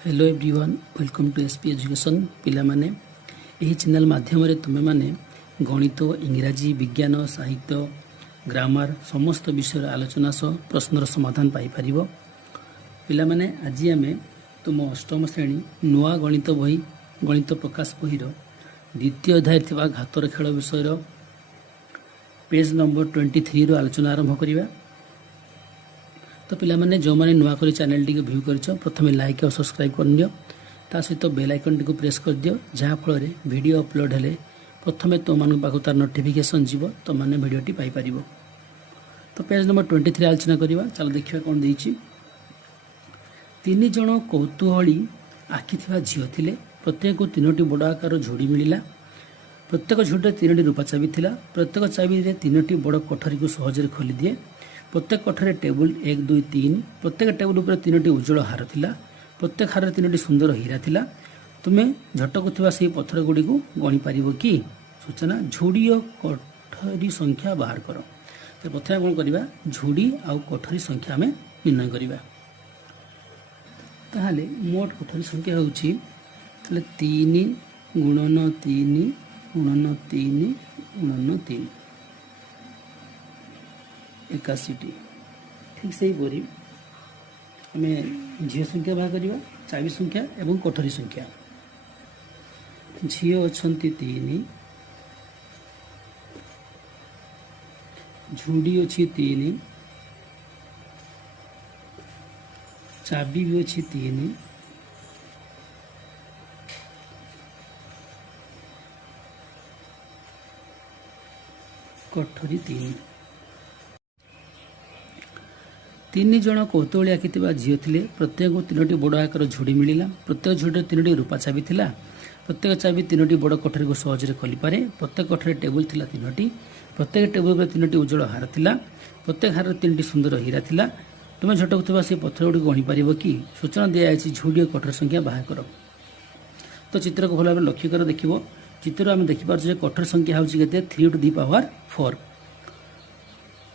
Hello everyone welcome to SP education पिला माने यही चैनल माध्यम तुमे माने गणित इंग्राजी विज्ञान साहित्य ग्रामर समस्त विषय आलोचना सह प्रश्नर समाधान पाई परिबो। पिला माने आज आम तुम अष्टम श्रेणी नुआ गणित बही गणित प्रकाश बहीर द्वितीय अध्याय थिबा घातर खेल विषय पेज नंबर 23 रो आलोचना आरंभ करिबा। तो पिला माने जो माने नुआ करी चैनल टी व्यू कर प्रथम लाइक और सब्सक्राइब कर दियो ता सहित बेल आइकन टी प्रेस कर दियो जहाँ फल वीडियो अपलोड हेले प्रथम तुम मान पाक तार नोटिफिकेशन जीव तो माने वीडियो टी पाई परिबो। तो पेज नंबर 23 आलोचना करिबा। चलो देखिबा कोन देइछि। तीन जण कौतूहली आखि थिबा झियो थिले। प्रत्येक को तीनोटी बड़ आकार झोड़ी मिलिला। प्रत्येक झोड़ी तीनोटी रूपा चाबी थिला। प्रत्येक चाबी रे तीनोटी बड़ कोठरी को सहजरे खोली दिए। प्रत्येक कठरे टेबुल 1 2 3 प्रत्येक टेबुल उपर तीनोटी उज्जवल हार थिला। प्रत्येक हार तीनोटी सुंदर हीरा थिला। तुमे झटकु थिबा सेही पत्थर गुडी को गणी पारिबो कि? सूचना झोड़ी और कोठरी संख्या बाहर करो। तो प्रथम कोन करिबा झोड़ी और कोठरी संख्या हमें निर्णय करिबा। ताहाले मोट कोठरी संख्या होउची ताले 3 गुणन 3 गुणन 3 गुणन 3 81। ठीक से ही आम झील संख्या बाहर करवा चाबी संख्या एवं कोठरी संख्या। झील अच्छा 3 झुड़ी अच्छी 3 चाबी भी अच्छी 3 कोठरी 3। तीन जन कौतूहली आखि झील थिले। प्रत्येक को तीनोटी बड़ आकार झोड़ी मिलिला। प्रत्येक झोड़ी तीनोटी रूपा चाबी थिला। प्रत्येक चाबी तीनोटी बड़ कोठरी को सहजरे खोली पारे। प्रत्येक कोठरी टेबुल थिला तीनोटी। प्रत्येक टेबुल पर तीनोटी उज्जवल हार थिला। प्रत्येक हार तीनोटी सुंदर हीरा थिला। तुम झटक थिबा से पत्थर गुडी गणी पारिबो कि? सूचना दिया जायछि झोड़ी और कोठरी संख्या बाहर करो। तो चित्र को भल भाव लक्ष्य कर देखिबो। चित्र आम देखि पारछु जे कोठरी संख्या होछि केते 3 टू द पावर 4।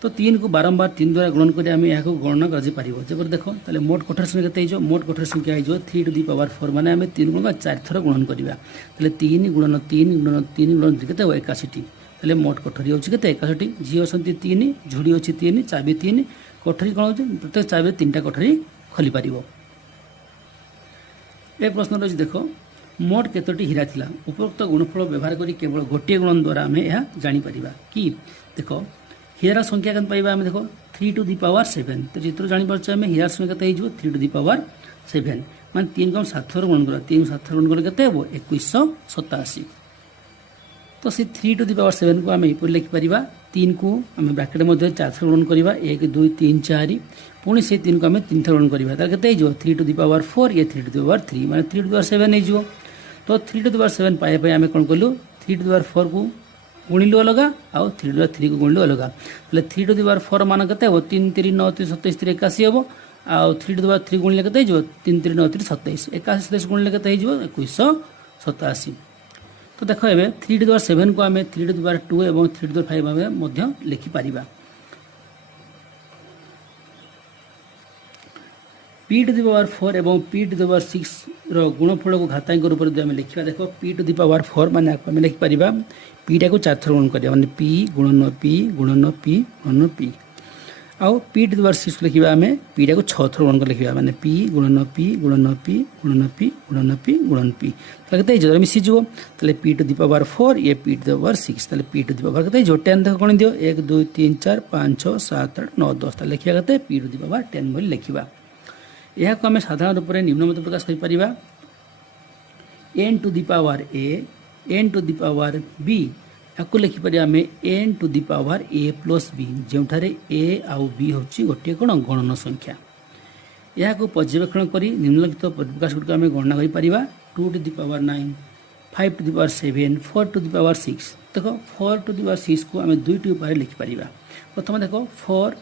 तो 3 को बारंबार 3 द्वारा गुणन कर आम यहाँ गणना कर जब देख ताले मोट कोठरी संख्या केते मोट कोठरी संख्या हो 3 टू द पावर 4 माने आम 3 गुणन 4 थर गुणन करवा। ताले 3 गुणन 3 गुणन 3 गुणन केते 81। ताले मोट कोठरी होछि केते 61। झी अछंती 3 झुड़ी अछि 3 चाबी 3 कोठरी कोन होछि प्रत्येक चाबी 3टा कोठरी खोली पारिबो। ए प्रश्न रछि देखो मोट केतोटी हीरा थिला। उपरोक्त गुणफल व्यवहार करी केवल गोटे गुणन द्वारा आम यह जानि परिबा कि? देखो हीरा संख्या केन पाइबा आम देखो 3 टू द पावर 7। तो चित्र जानि परछ आम हीरा संख्या केते हिजो 3 टू द पावर 7 मान 3 को 7 थर गुणन करा। 3 7 थर गुणन करले केते हेबो 2187। तो से 3 टू द पावर 7 को आम इपर लिखि परिबा। 3 को आम ब्रैकेट मध्ये 4 थर गुणन करिबा 1 2 3 4 पुणी से 3 को आम 3 थर गुणन करिबा तार केते हिजो 3 टू द पावर 4 ये 3 टू द पावर 3 माने 3 टू द पावर 7 हिजो। तो 3 टू द पावर 7 पाए पाए आम कोन कलु 3 टू द पावर 4 को गुणिलु अलगा आउ 3 टू द पावर 3 को गुणिलु अलगा। ताले 3 टू द पावर 4 मान केते हो 3 3 9 3 27 3 81 हेबो आउ 3 टू द पावर 3 गुणिले केते हिजो 3 3 9 3 27 81 27 गुणिले केते हिजो 2187। तो देखो एबे 3 टू द पावर 7 को आम 3 टू द पावर 2 एवं 3 टू द पावर 5 भाबे मध्य लिखि पारिबा। p टू द पावर 4 एवं p टू द पावर 6 रो गुणफल को घातांक रूप में लिखा। देखो p टू द पावर 4 माने आम लिखि पारिबा p टा को 4 थर गुणन करिया माने p गुणन p गुणन p गुणन p आउ p टू द पावर 6 लिखिबा आमे p टा को 6 थर गुणन कर लिखिबा माने p गुणन p गुणन p गुणन p गुणन p गुणन p। ताले केते जो मिसि जिवो ताले p टू द पावर 4 ये p टू द पावर 6 ताले p टू द पावर केते जो 10 तक गण दियो 1 2 3 4 5 6 7 8 9 10 ताले लिखिया केते p टू द पावर 10 बोली लिखिबा। यह को आम साधारण रूप में निम्न मत प्रकाश कर n to the power a n to the power b या लिखिपर आम n to the power a plus b जो a आउ b हूँ गोटे कौन गणन संख्या। यह पर्यवेक्षण कर निम्नलिखित प्रकाश गुड़िक आम गणना कर 2 to the power 9 5 to the power 7 4 to the power 6। देखो 4 टू द पावर 6 को आम दुईटी उपाय लिखिपर। प्रथम देखो 4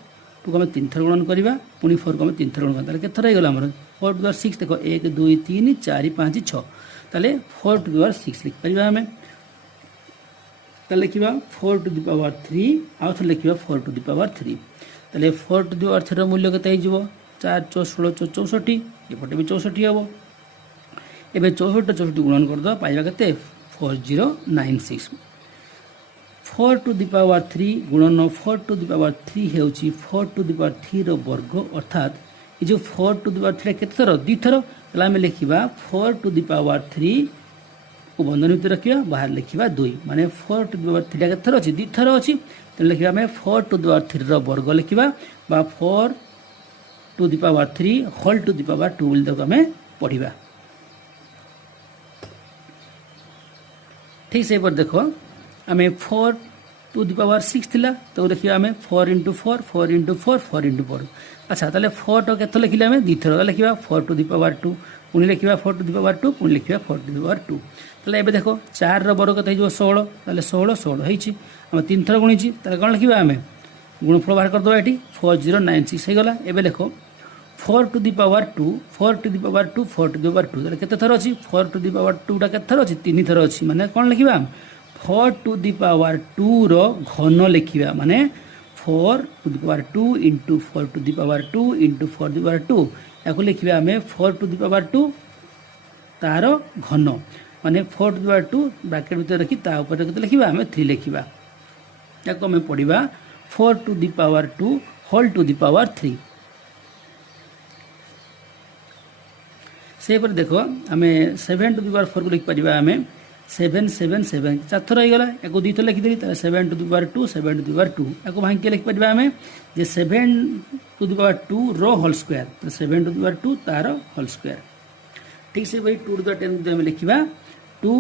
टू को आम 3 थर गुणन करवा पुणी 4 को आम 3 थर गुणन करें केत होगा आम 4 टू द पावर 6 देखो 1 2 3 4 5 6 ताले 4 टू द पावर 6 लिखिपर आम लिखा 4 टू द पावर 3 आउ थे लिखा 4 टू द पावर 3 ताले 4 टू द पावर 3 मूल्य केते हो 4 4 16 64 एपटे भी 64 हम एबे 64 64 गुणन कर दो पाइबा केते 4096 4 टू द पावर 3 गुणन 4 टू द पावर 3 हेउची 4 टू द पावर 3 रो वर्ग अर्थात ये जो 4 टू द पावर 3 केते थरो दी थरो तला में लिखिबा 4 टू द पावर 3 को बंधन भितर रखिबा बाहर लिखिबा 2 माने 4 टू द पावर 3 केते थरो अछि दी थरो अछि त लिखिबा में 4 टू द पावर 3 रो वर्ग लिखिबा बा 4 to the power 3 whole to the power 2 बोल दको हमें पढ़िबा। ठीक से पर देखो हमें 4 टू द पावर 6 थिला तो लिखिबा हमें 4 into 4 4 into 4 4 into 4 अच्छा ताले 4 तो केते लिखिला हमें दी थरो लिखिबा 4 टू द पावर 2 पुनी लिखिबा 4 टू द पावर 2 पुनी लिखिबा 4 टू द पावर 2 ताले एबे देखो 4 रो वर्ग कते जो 16 ताले 16 16 हेछि हम तीन थरो गुणिछि ताले कोन लिखिबा हमें गुणफल बाहर कर दो एठी 4096 हे गला एबे देखो 4 to the power 2 4 to the power 2 4 to the power 2 ताले केते थरो अछि 4 टू द पावर 2 टा केते थरो अछि तीन थरो अछि माने कोन लिखिबा 4 टू द पावर 2 रो घन लिखिबा माने 4 to the power 2 into 4 to the power 2 into 4 to the power 2 याको लिखिबा हमें 4 टू द पावर 2 तारो घन माने 4 टू द पावर 2 ब्रैकेट भीतर रखि ता ऊपर केते लिखिबा हमें 3 लिखिबा याको हमें पढिबा 4 to the power 2 whole to the power 3 से पर देखो हमें 7 टू द पावर 4 को लिख परिबा हमें 7 7 7 चार थर गला एको दी थर लिखि देली 7 to the power 2 7 to the power 2 एको भांग के लिख परिबा हमें जे 7 टू द पावर 2 रो होल स्क्वायर तो 7 टू द पावर 2 तार होल स्क्वायर। ठीक से भाई 2 टू द 10 को हम लिखिबा 2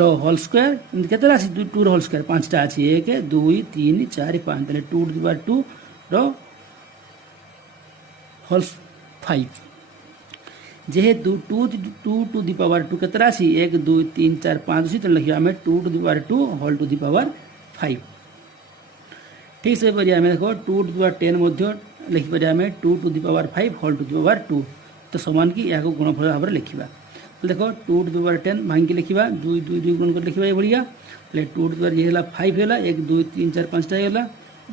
रो होल स्क्वायर केते राशि 2 रो होल स्क्वायर पांचटा अछि 1 2 3 4 5 तले 2 टू द पावर 2 रो होल 5 जेहेतु 2 टू द पावर 2 केते राशि 1 2 3 4 5 अछि त लिखिबा हमें 2 to the power 2 whole to the power 5। ठीक से परिया हमें देखो 2 टू द पावर 10 मध्ये लिखि परिया हमें 2 to the power 5 whole to the power 2 तो समान की याको गुणफल भाबरे लिखिबा देखो 2 टू द पावर 10 भांग के लिखिबा 2 2 2 गुण कर लिखिबा ए बढ़िया ले 2 टू द पावर ये हला 5 हला 1 2 3 4 5 टा हला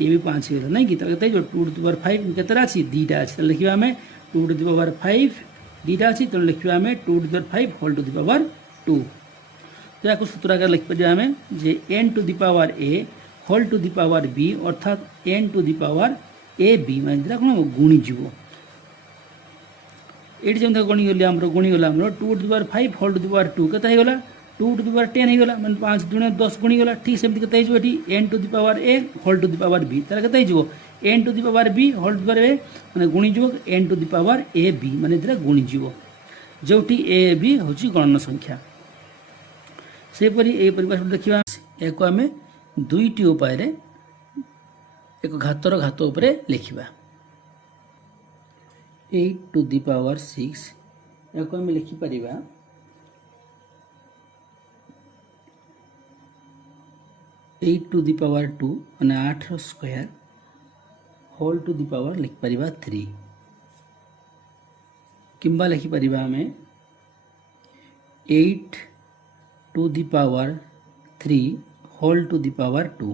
ये भी 5 हला नहीं की त जो 2 टू द पावर 5 केते राशि दीटा अछि त लिखिबा हमें 2 टू द पावर 5 दीटा अछि तो लिखिबा हमें 2 to the power 5 whole to the power 2 तो याको सूत्र आकार लिख परिया हमें जे n to the power a whole to the power b अर्थात n to the power a b माने जरा कोन गुणी जीवो एटी जेम गुणी गली हमरो गुणी गला हमरो 2 to the power 5 whole to the power 2 केते हे गला 2 टू द पावर 10 हे गला माने 5 दुने 10 गुणी गला ठीक सेमति केते हे जो एटी n to the power a whole to the power b तार केते हे जो n to the power b whole to the power a माने गुणी जीवो n to the power a b माने जरा गुणी जीवो जोटी a b होची गणन संख्या से परी ए परिभाषा देखिबा एको हमें दुईटी उपाय रे एक घातर घात ऊपर लिखिबा 8 टू द पावर 6 एको हमें लिखि परिबा 8 टू द पावर 2 माने 8 रो square whole to the power लिख परिबा 3 किंबा लिखि परिबा हमें 8 to the power 3 whole to the power 2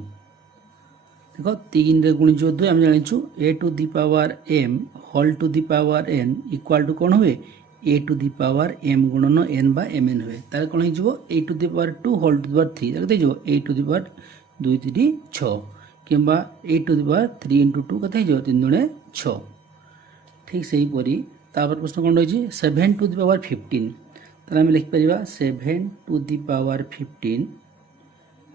देखो 3 रे गुणी जो 2 हम जानि छु a to the power m whole to the power n equal to कोन होवे a to the power m गुणन n बा mn होवे तार कोन हि जबो a to the power 2 whole to the power 3 देखते जो a टू द पावर 2 3 6 किंबा a to the power 3 into 2 कते जो 3 दुने 6 ठीक सही परी तापर प्रश्न कोन होई 7 टू द पावर 15 तार हम लिख परिबा 7 टू द पावर 15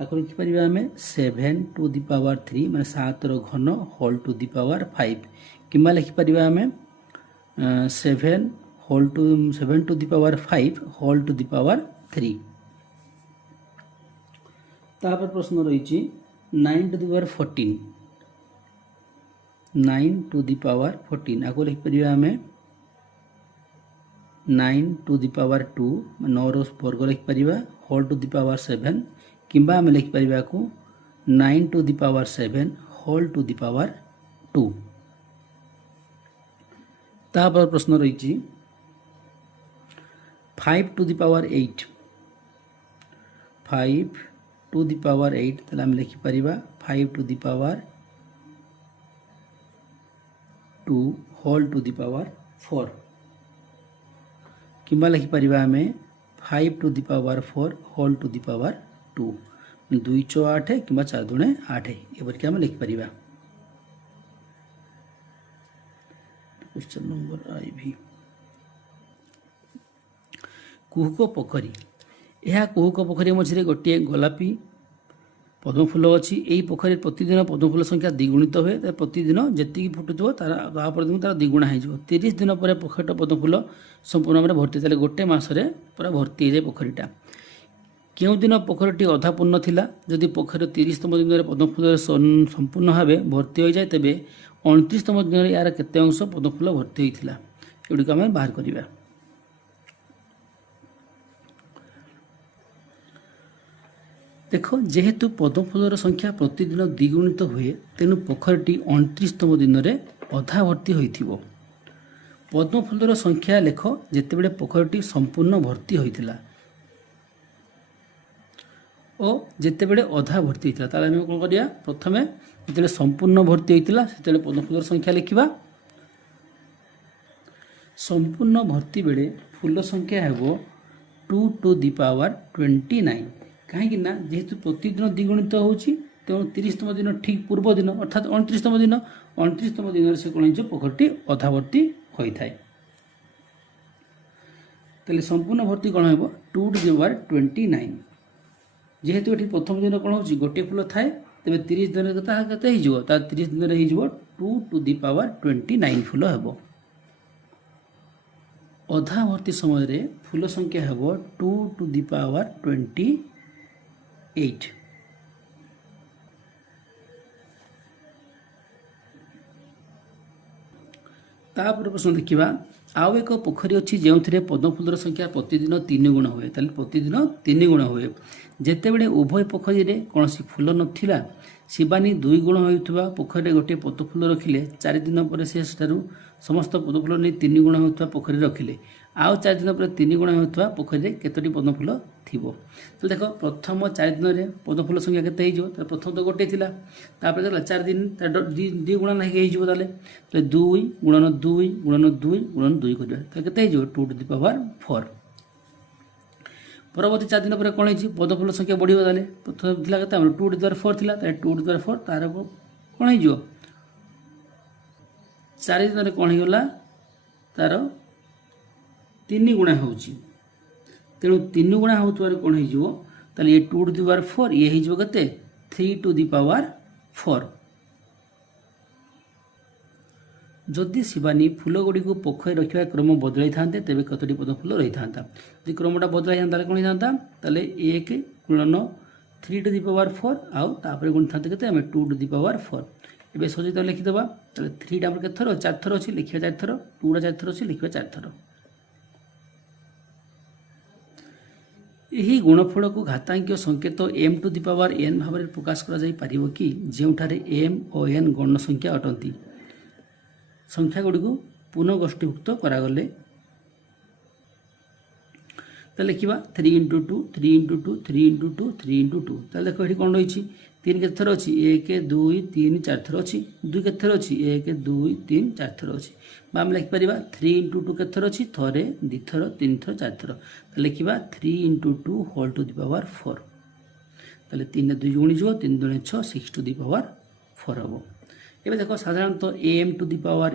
आको लिख परिबा हमें 7 टू द पावर 3 माने 7 रो घन होल टू द पावर 5 किंबा लिख परिबा हमें 7 to the power 5 whole to the power 3 तापर प्रश्न रही 9 to the power 14 9 to the power 14 आको लिख परिबा हमें 9 टू द पावर 2 9 रो वर्ग लिख परिबा होल टू द पावर 7 किंबा हम लिख परिबा को 9 to the power 7 whole to the power 2 तापर प्रश्न रही 5 to the power 8 5 to the power 8 तले हम लिख परिबा 5 to the power 2 whole to the power 4 किंबा लिखिपर आम 5 to the power 4 whole to the power 2 2 चौ 8 कि 4 दूणे 8 एपरिक आम लिखिपर। क्वेश्चन नंबर IV कुहुक पोखरी। यह कुहुक पोखरी मझे गोटे गोलापी पद्मफुल अच्छी यही पोखरी प्रतिदिन पद्मफुल संख्या द्विगुणित हुए प्रतिदिन जी फुटुव तापर दिन तार द्विगुणा हो 30 दिन पर पोखरीटा पद्मफुल संपूर्ण भाव भर्ती तेल गोटे मसरे पूरा भर्ती हो जाए पोखरीटा। क्यों दिन पोखरी अधा पूर्ण थिला जदि पोखरी 30तम दिन में पद्मफुल संपूर्ण भाव भर्ती हो जाए तेज 29तम दिन में यार केते अंश पद्मफुल भर्ती होता एगुड़ी आम बाहर करवा। देख जेहेतु पद्मफुलर संख्या प्रतिदिन द्विगुणित हुए तेणु पोखरीटी 29तम दिन में अधा भर्ती होइथिबो। पद्मफुलर संख्या लेख जेतेबेले पोखरीटी संपूर्ण भर्ती होइथिला और जेतेबेले अधा भर्ती होइथिला ताले हम कोन करिया प्रथमे जेतेबेले संपूर्ण भर्ती होइथिला सेतेबेले पद्मफुलर संख्या लिखिबा। संपूर्ण भर्ती बेले फूल संख्या हेबो 2 टू दी पावर 29 कहीं जेहेतु प्रतिदिन द्विगुणित होची तेणु 30तम दिन ठीक पूर्व दिन अर्थात 29तम दिन से कौन पोखरी अधा भर्ती होता है। तेल संपूर्ण भर्ती कौन हो 2 टू दी पावर 29 जेहेतु ये प्रथम दिन कौन हो गोटे फूल थाए तेज 30 दिन के 30 दिन में 2 टू दी पावर 29 फूल हे। अधा भर्ती समय फूल संख्या हे 2 टू दी पावर 28। तापर प्रश्न देखा आउ एक पोखरी अच्छी जो पद्मफुलर संख्या प्रतिदिन 3 गुण हुए प्रतिदिन 3 गुण हुए जितेबले उभय पोखरी में कौन फूल नाला शिवानी 2 गुण होता पोखरी गोटे पद्मफुल रखिले 4 दिन पर से समस्त पद्मफुल नहीं 3 गुण होता पोखरी रखिले आउ 4 दिन पर 3 गुण होता पोखरी केतोटी पद्मफुल थी। तो देख प्रथम 4 दिन में पद्मफुल संख्या केते हो प्रथम तो गोटे थिला तापर 4 दिन 2 गुणन हो 2 गुणन 2 गुणन 2 गुणन 2 करते 2 टू दी पावर 4। परवर्ती 4 दिन पर कौन है पद्मफुल संख्या बढ़ प्रथम थी 2 टू दी पावर 4 था 2 टू दी पावर 4 तार कौन हो 4 दिन में कौन होगा तार 3 गुणा हो तेणु 3 गुणा हो कौन हो 2 टू दी पावर 4 ये हो 3 टू दी पावर 4। जदि शिवानी फूल गुड़ी को पोखरी रखा क्रम बदल था तेज कतोटी पद्मफुल रही था जो क्रमटा बदल था कौन होता 1 गुणन 3 टू दी पावर 4 आउ तापर गुण था के 2 टू दी पावर 4। एवं सजित लिखिदेवा 3 टा के थर 4 थर अच्छी लिखा 4 थर 2 4 थर अच्छी लिखा 4 थर। यही गुणफल को घातांक संकेत m to the power n भाव में प्रकाश कर कि जोठारे m और n गण संख्या अटंती संख्या गुड़ी को पुनः गोष्ठीभुक्त करागले लिखा 3 इंटू 2 3 इंटू 2 3 इंटू 2 3 इंटू 2 देख ये कौन रही 3 के थर अच्छी 1 2 3 4 थर अच्छी 2 के थर अच्छी 1 2 3 4 थर अच्छी आम लिखिपर 3 इंटू 2 के थर अच्छी थे 2 थर 3 थर 4 थर लिखा 3 into 2 whole to the power 4 3 2 गुणी 3 2 6 6 टू दी पावर 4 हम। एवं देख साधारणतः m to the power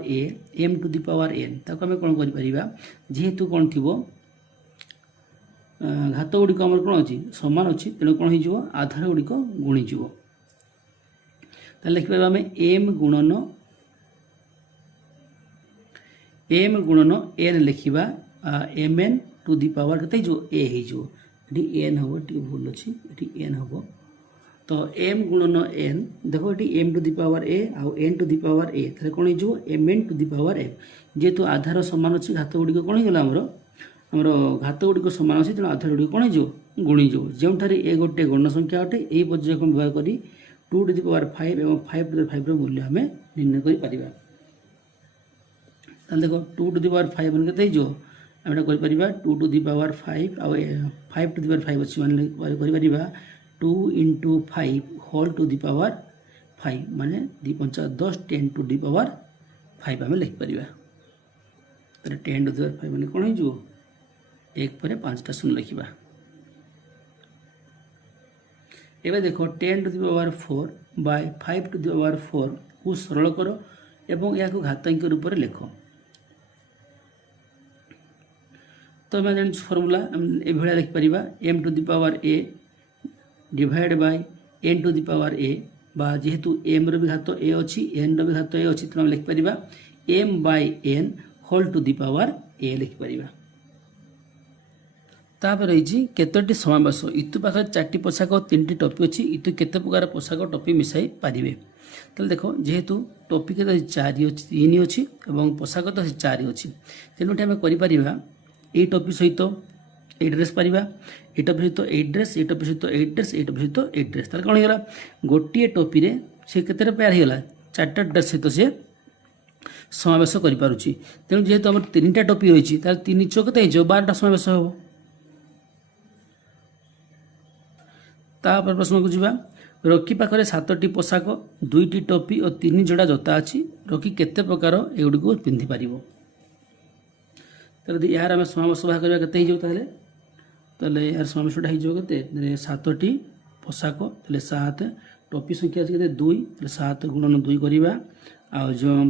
m to the power n ताको आम कौन कर जेहेतु कौन थी घात गुड़िक आम कौन अच्छी सामान अच्छी तेणु कौन हो आधार गुड़िक गुणीज लिखिपर आम एम गुणन एन लिखा m n to the power के ए हो एन हम ये भूल अच्छी ये एन हम तो m गुणन n देखो ये m to the power a आउ n to the power a तेरे कौन हो m n to the power m जेहेतु आधार सामान अच्छी घात गुड़िक कौन होगा आमर घात गुड़िक सामान अच्छी तेनाली आधार गुड़िक कौन हो गुणीज जोठारे ए गोटे गण संख्या अटे यही पर्याय को व्यवहार कर 2 टू दी पावर 5 और 5 टू दी 5 मूल्य आम निर्णय कर देख 2 टू दी पावर 5 मैंने के आम कर 2 टू दी पावर 5 आउ 5 टू दी पावर 5 अच्छी मानने 2 into 5 whole to the power 5 माने 2 5 10 10 टू दी पावर 5 आम लिखिपर 10 टू दी पावर 5 मैंने कौन हो एक पर 5टा शून्य लिखा। एवं देख 10 to the power 4 by 5 to the power 4 को सरल कर एवं या घातांक रूप में लिख। तो मैं जान फर्मूला ये लिखिपर m to the power a divide by n to the power a बा जेहेतु m रो भी घात a अच्छी n रो भी घात a अच्छी तो लिखिपर m by n whole to the power a लिखिपर। तापर रही केतोटी समावेश इतु पाखे 4टी पोशाक 3टी टोपी अच्छी इतु केते प्रकार पोशाक टोपी मिसाई पारे। तो देख जेहेतु टोपी के 3 अच्छी और पोशाक तो 4 अच्छी तेणु आम कर टोपी सहित ये ड्रेस पारिबा ये टोपी सहित ये ड्रेस ये टोपी सहित ये ड्रेस ये टोपी सहित ये ड्रेस तार कौन होगा गोटे टोपी रे से केते पेयर होगा 4टा ड्रेस सहित सी समावेश करें। तेणु जेहेतु आम 3टा टोपी रही 3 चौक 12टा समावेश हम। तापर प्रश्न को जीवा रॉकी पाखरे 7टी पोशाक 2टी टोपी और 3 जोड़ा जोता अच्छी रॉकी केते प्रकार एगुड़ी को पिंधि पारिबो। तो यार आम समावेश भाग करवा के यार समावेशटा हो 7टी पोशाक 7 टोपी संख्या अच्छी 2 7 गुणन 2 करवा जो आम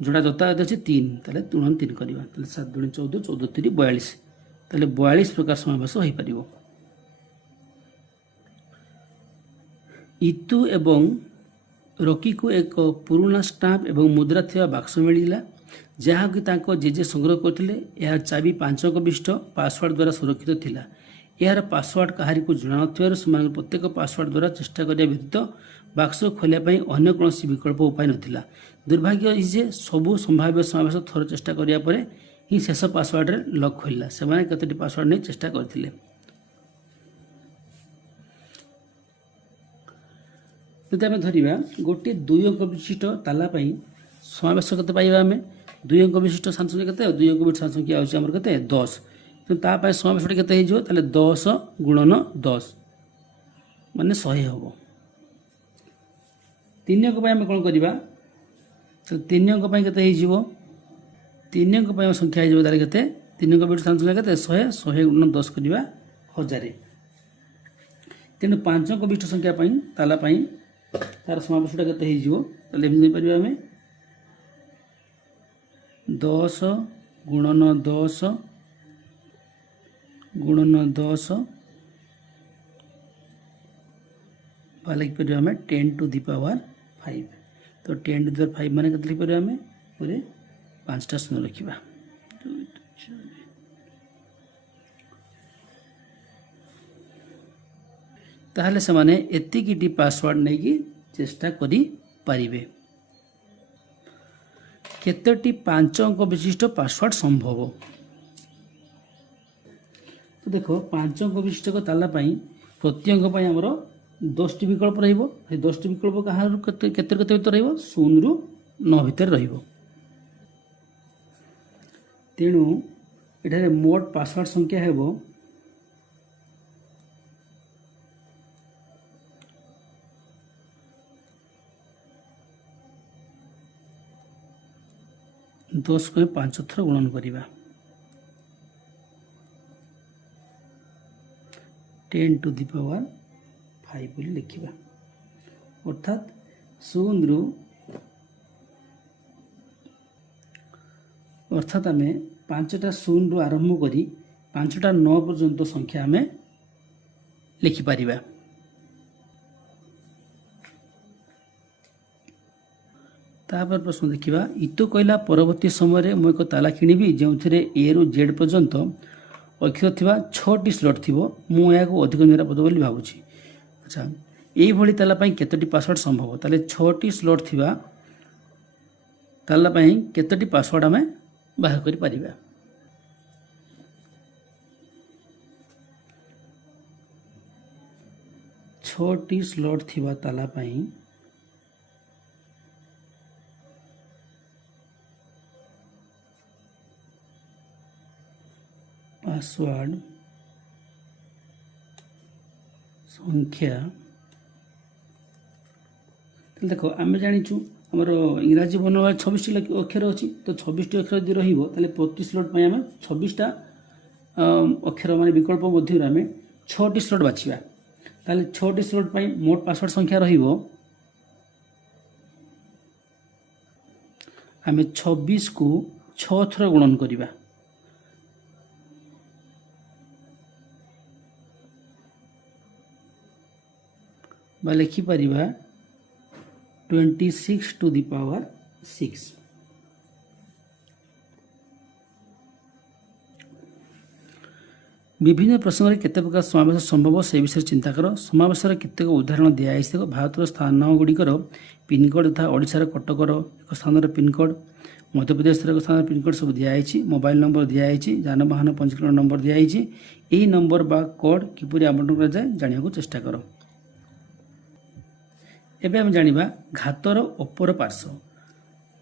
जोड़ा जोता अच्छी 3 गुणन 3 करवा 7 2 14 14 3 42 42 प्रकार समावेश हो पार। इतु एवं रॉकी को एक पुराना स्टाम्प एवं मुद्रा थिया बाक्स मिला जहाँ कि जेजे संग्रह करते यार चाबी 5 अंक विशिष्ट पासवर्ड द्वारा सुरक्षित थिला। यार पासवर्ड कहारी को जना न प्रत्येक पासवर्ड द्वारा चेष्टा करने व्यतीत बाक्स खोलिया अन्य कौन विकल्प उपाय नाला। दुर्भाग्य जे सबू संभाव्य समावेश थर चेष्टा कराया ही शेष पासवर्ड लक खोलला से कतोटी पासवर्ड नहीं चेष्टा करते। जदि आम धरिबा गोटे 2 अंक विशिष्ट ताला समावेश केते पाइबा आम 2 अंक विशिष्ट सात संख्या केते 2 अंक विशिष्ट सात संख्या होछि हमर केते 10 तो तापाई समावेश केते हो ताले 10 गुणन 10 माने 100 हबो। 3 अंक आम कोन करबा तो 3 अंक केते हो 3 अंक संख्या हो ताले केते 3 अंक विशिष्ट सात संख्या केते 100 100 गुणन 10 करबा 1000। तेणु 5 अंक विशिष्ट संख्या ताला तार समावेशटा केते हो ताले एमि कर आम 10 गुणन 10 गुणन 10 लिखिपर आम 10 टू द पावर 5 तो 10 टू द पावर 5 मान के लिखिपर आम पूरे 5टा शून्य लिखा। ताहले से माने एतिकिटी पासवर्ड नहीं कि चेष्टा करि पारिबे। केतोटी 5 अंक विशिष्ट पासवर्ड संभव तो देखो 5 अंक विशिष्ट ताला प्रति अंक आमर 10टी विकल्प रहिबो 10टी विकल्प कहाँ केते भीतर रहिबो 0 रु 9 भीतर रहिबो। तेणु एठारे मोट पासवर्ड संख्या हेबो 10 को 5 थर गुणन करिबा 10 टू द पावर 5 बोली लिखिबा अर्थात 0 रु अर्थात आम 5टा 0 रु आरंभ करी 5टा 9 पर्यंत संख्या आम लिखिपारिबा। तापर प्रश्न देखिबा इतु कहला परवर्ती समय मु एक ताला किनिबी जो ए रु जेड पर्यंत अक्षर थिबा 6टी स्लॉट थिबो मु याको अधिक निरापद बोली भाबुछि। अच्छा एई भली ताला पई केतोटी पासवर्ड संभव ताले 6टी स्लॉट थिबा ताला पई केतोटी पासवर्ड आमे बाहर करि परिबा। छोटी स्लॉट थिबा ताला पई पासवर्ड संख्या देखो आम जाचु आमर इंग्राजी वर्णमाला 26 अक्षर अच्छी तो 26 अक्षर जो रही प्रति स्लॉट में आम 26टा अक्षर मान विकल्प मध्य आम 6टी स्लॉट बाछिबा ताले 6टी स्लॉट पर मोट पासवर्ड संख्या रहिबो आम 26 को 6 थर गुणन करिबा बा लिखि परिबा 26 टू द पावर 6। विभिन्न प्रसंग में केते प्रकार समावेश संभव से विषय चिंता कर। समावेश केतेक उदाहरण दिखाई भारत स्थान गुड़िकर पिनकोड तथा ओडिशार कटकर एक स्थान पिनकोड मध्यप्रदेश एक स्थान पिनकोड सब दिखाई मोबाइल नंबर दिखाई जानवाहन पंजीकरण नंबर दिखाई यही नंबर बा कोड किपरि आवंटन कर जाए जाना चेष्टा कर। एबे हम जानिबा घातर अपर पार्श्व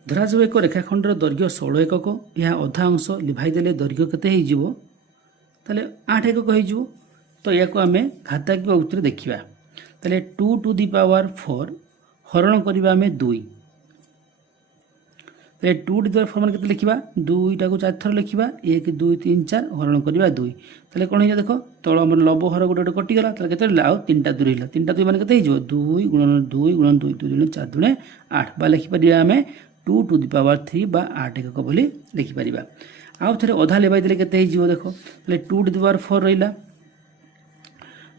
धराज एक रेखाखंडर दैर्घ्य 16 एकक यह अधा अंश लिभाई देले दैर्घ्य केते हो ताले 8 एकक हो तो या आम घातांक उत्तर देखा ताले 2 टू दी पावर 4 हरण करवा आम 2 ताले 2 टू दी पावर 4 मान केते लिखिबा 2 टाको 4 थर लिखिबा 1 2 3 4 हरण करवा 2 ताले कोन हो देख तल आम लब हर गोटे गोटे कटिगला ताले केते आउ 3टा 2 रहिला 3टा 2 मान केते हो 2 गुणन 2 गुणन 2 2 गुणन 4 2 8 बा लिखि परिबा आम 2 टू दी पावर 3 बा 8 एकक बोली लिखि परिबा। आउ थे अधा लेवाई देले केते हो देख ताले 2 टू दी पावर 4 रहिला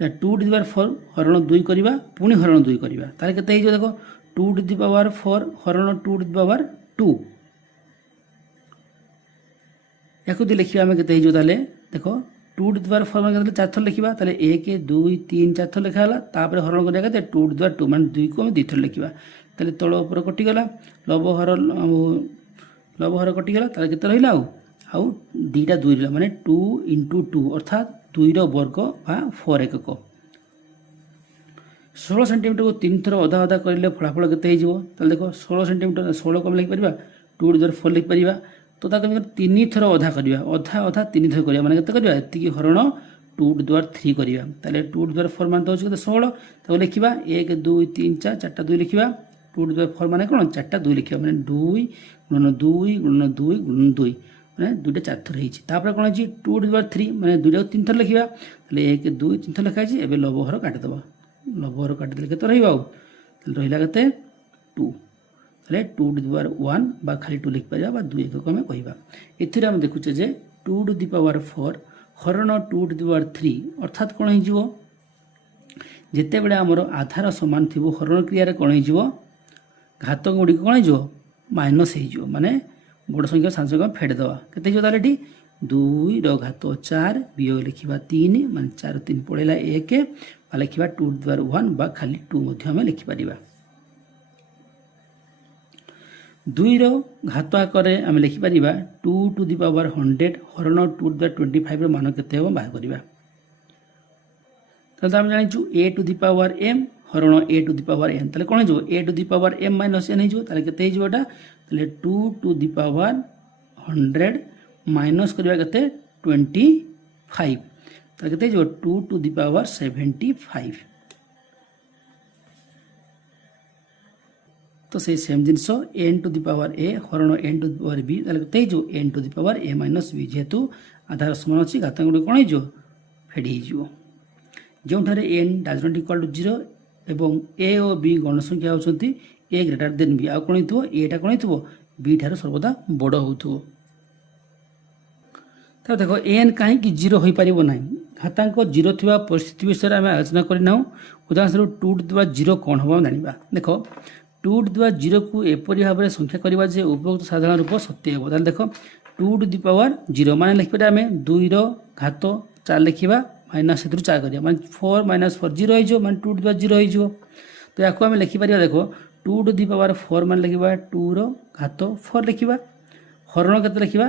2 टू दी पावर 4 हरण 2 करवा पुणी हरण 2 करवा ताले केते हो देख 2 टू दी पावर 4 हरण 2 टू दी पावर 2 या लिखा आम के ताले देख 2 टू दी पावर 4 मान 4 थर लिखा ताले 1 2 3 4 थर लिखा तापर हरण करा 2 टू दी पावर 2 मान 2 को 2 थर लिखा ताले तल ऊपर कटिगला लब हर कटिगला ताले केते रहिला आउ 2टा 2 रहा माने 2 इंटू 2 अर्थात 2 वर्ग बा 4 एकक 16 सेंटीमीटर को 3 थर अधा अधा करें फलाफल के देख 16 सेंटीमीटर 16 को लिखिपर 2 टू दी पावर 4 लिखिपर तो 3 थर अधा करवा अधा अधा 3 थर करवा माने केते हरण 2 टू दी पावर 3 करवा ताले 2 टू दी पावर 4 मान दउछ 16 तो लिखिबा 1 2 3 4 4टा 2 लिखिबा 2 टू दी पावर 4 माने कोन 4टा 2 लिखिबा माने 2 गुणन 2 गुणन 2 गुणन 2 मैंने 2टा 4 थर होती कौन है 2 टू दी पावर 3 मैंने 2टा 3 थर लिखा 1 2 3 थर लिखाई एवं लबहर काटिदेव लबहर काटिदे के रहा के 2 2 टू दी पावर 1 बा खाली 2 लिखिपर 2 एकक आम कहवा एम देखुचे जे 2 टू दी पावर 4 हरण 2 टू दी पावर 3 अर्थात कौन हो जिते बड़े आमर आधार सामान थी हरण क्रिय कौन हो घातक गुड़िक कौन हो माइनस हो माने बड़ संख्या सात संख्या फेड़देवा के 2 घात 4 वियोग लिखा 3 मान 4 3 पड़ेगा 1 लिखा 2 टू दी पावर 1 बा खाली 2 लिखिपर 2 घात आकार आम लिखिपर 2 टू दी पावर 100 हरण 2 टू दी पावर 25 मान के बाहर करवा आम जाचु a to the power m हरण a to the power n कौन हो a to the power m minus n होता के 2 टू दी पावर 100 माइनस करवा के 25 के 2 टू दी पावर 75 तो से सेम जिनस n to the power a हरण n to the power b जो n to the power a minus b जेहेतु आधार समान अच्छी घातांक गुड़ी कौन हो फेड़ी हो जो n does not equal to 0 एवं a और b गण संख्या होती a ग्रेटर देन b आ कौन हो एटा कौन हो b ठार सर्वदा बड़ हो देख एन कहीं 0 हो पार ना घातांक 0 थी परिस्थिति विषय में आलोचना करना उदाहरण स्वरूप 2 टू दी पावर 0 कौन हम जाना देख 2 टू दी पावर 0 को एपरी भाव में संख्या करवा जे उपरोक्त साधारण रूप सत्य हो ताले देख 2 टू दी पावर 0 मान लिखिपर आम 2 घात 4 लिखा माइनस से 4 करिया मान 4 माइनस 4 0 हो मान 2 टू दी पावर 0 हो तो या आम लिखिपर देख 2 टू दी पावर 4 मान लिखा 2 घात 4 लिखा हरण के लिखा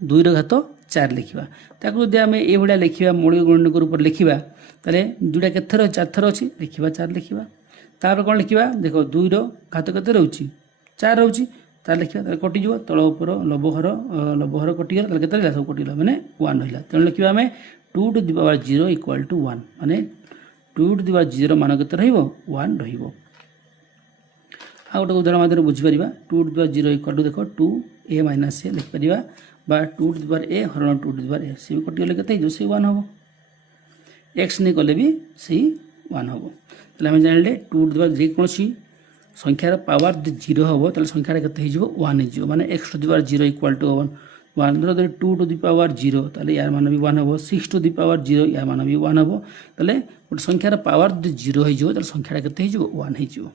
2 घात 4 लिखा ताकू जब आम ये लिखा मौलिक गणक रूप लिखा ताले 2टा के 4 थर अच्छी लिखा 4 लिखा तापर कौन लिखा देख 2 घात के रोचे 4 रोचे तार लिखा कटिज तल उपर लबहर कटिगला के सब कटिगला मैंने 1 रहा तेणु लिखा आम 2 to the power 0 equal to 1 माने 2 टू दी पावर 0 मान के 1 रही आ गोटे उदाहरण माध्यम बुझीपर 2 to the power 0 equal to देख 2a माइनस ए लिखिपर बा 2 टू द पावर a हरण 2 टू द पावर a सी कटिगले के से 1 हम एक्स नहीं कले भी सही 1 हम ताले आम जान 2 टू द पावर जेकोसी संख्यार पावर 0 हम ताले संख्या के 1 हो माने x to the power 0 equal to 1 धर 2 टू द पावर 0 ताले यार मान भी 1 हम 6 टू द पावर 0 यार मान भी 1 हम ताले गोटे संख्यार पावर 0 हो ताले संख्या के 1 हो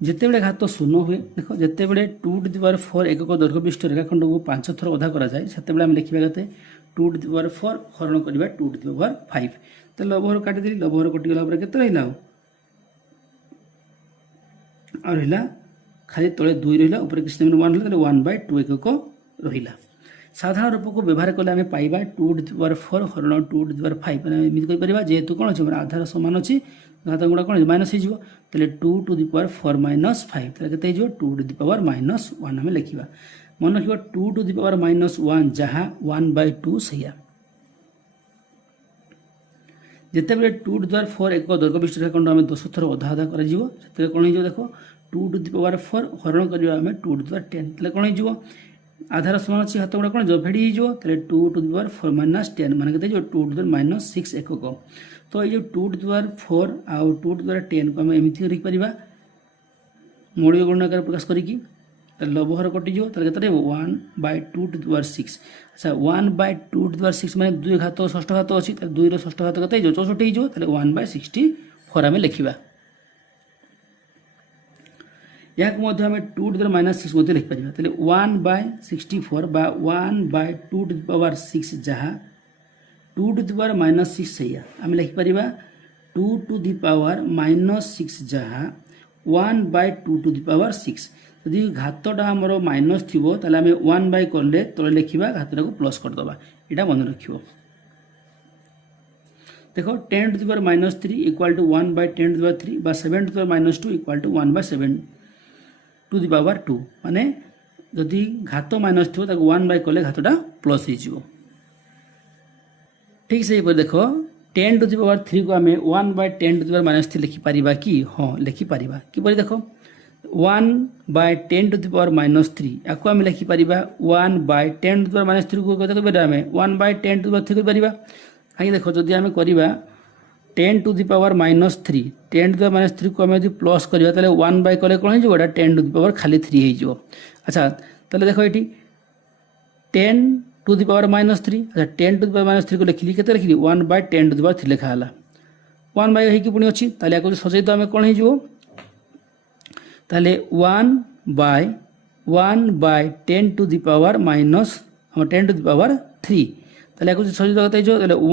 जितेबले घात शून्य हुए देख जितेबले 2 टू द पावर 4 एकक दैर्घ्य विशिष्ट रेखाखंड को 5 थर अधा करा जाए सेतेबले हम लिखिबा केते 2 टू द पावर 4 हरण करबा 2 टू द पावर 5 तो लबहर काटि देली लबहर कटि गला पर केते रहिला और रहिला खाली तले 2 रहिला ऊपर किसी 1 रहिला तले 1/2 एकक रहिला साधारण रूप को व्यवहार कले आम पाइबा 2 टू द पावर 4 हरण 2 टू द पावर 5 मैंने एमती कहीपर जेहेतु कौन अच्छे आधार सामान अच्छी घात गुड़ा कौन माइनस हो 2 टू द पावर 4 माइनस 5 के 2 टू द पावर माइनस 1 आम लिखा मन रखा 2 टू द पावर माइनस 1 जहाँ 1/2 सैया जितेबले 2 टू द पावर 4 एक दैर्घ्य विशिष्ट रेखाखंड आम 10 थर अधा अधा कर कौन हो देख 2 टू द पावर 4 हरण करवा 2 टू द पावर 10 तेल कौन हो आधार समान अच्छी हाथ गुड़ा कौन फेड़ी हो 2 टू द पावर 4 माइनस 10 मान के 2 टू द पावर माइनस 6 एकक तो ये 2 टू द पावर 4 आउ 2 टू द पावर 10 को आम एमती लिखिपर मौलिक गुण आकार प्रकाश करी लबहर कटिजो तर के 1/2 टू द पावर 6 अच्छा 1/2 टू द पावर 6 माने 2 घात षष्ठ घात अच्छी 2 षष्ठ घात के 64 हो 1/64 आम लिखा या आम 2 टू द पावर माइनस 6 लिखिपर 1/64 बा 1/2 टू द पावर 6 जहाँ 2 टू द पावर माइनस 6 सैया आम लिखिपर 2 टू द पावर माइनस 6 जहाँ 1/2 टू द पावर 6 यदि घातटा आमर माइनस थी आम 1 कले तले लिखा घातटा को प्लस करदे यहाँ मन रख देख 10 to the power minus 3 equal to 1/10 to the power 3 बा 7 to the power minus 2 equal to 1/7 to the power 2 माने जदि घात माइनस थी 1 कले घातटा प्लस हो ठीक से देख 10 टू द पावर 3 को आम 1/10 टू द पावर माइनस 3 लिखिपर कि हाँ लिखिपर किपर देख 1/10 टू द पावर माइनस 3 या आम लिखिपर 1/10 टू द पावर माइनस 3 को आम 1/10 टू द पावर 3 कर कहीं देख जदि आम करवा 10 to the power minus 3 10 to the power minus 3 को आम जो प्लस करवा 1 कले कौन हो 10 टू द पावर खाली 3 हो अच्छा ताले देख ये 10 टू द पावर माइनस 3 अच्छा 10 टू द पावर माइनस 3 को लिखिली के लिखिली 1/10 टू द पावर 3 लिखा 1 हो पुणी अच्छी ताले सजाई तो आम कौन हो ताले 1/10 to the power minus 10 to the power 3 ताले सजाई तो